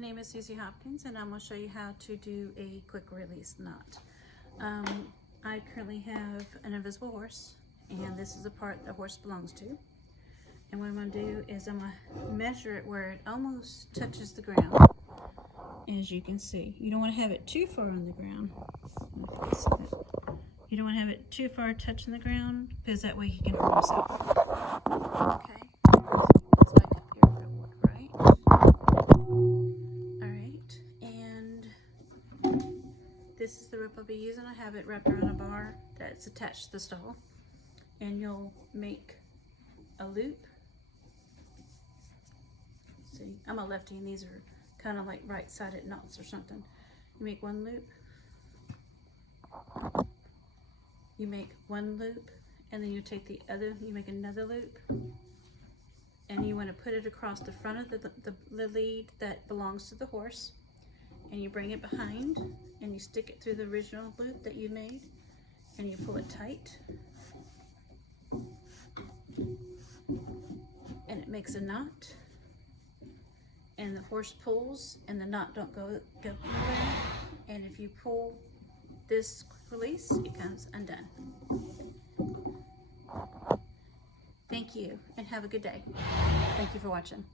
name is Susie Hopkins, and I'm going to show you how to do a quick release knot. I currently have an invisible horse, and this is the part the horse belongs to. And what I'm going to do is I'm going to measure it where it almost touches the ground. As you can see, you don't want to have it too far on the ground. You don't want to have it too far touching the ground, because that way he can hurt himself. Okay, let's back up here real quick, right? Alright, and this is the rope I'll be using. I have it wrapped around a bar that's attached to the stall. And you'll make a loop. See, I'm a lefty and these are kind of like right-sided knots or something. You make one loop. You make one loop, and then you take the other, you make another loop, and you want to put it across the front of the lead that belongs to the horse, and you bring it behind, and you stick it through the original loop that you made, and you pull it tight, and it makes a knot, and the horse pulls, and the knot don't go anywhere, and if you pull this release, it comes undone. Thank you, and have a good day. Thank you for watching.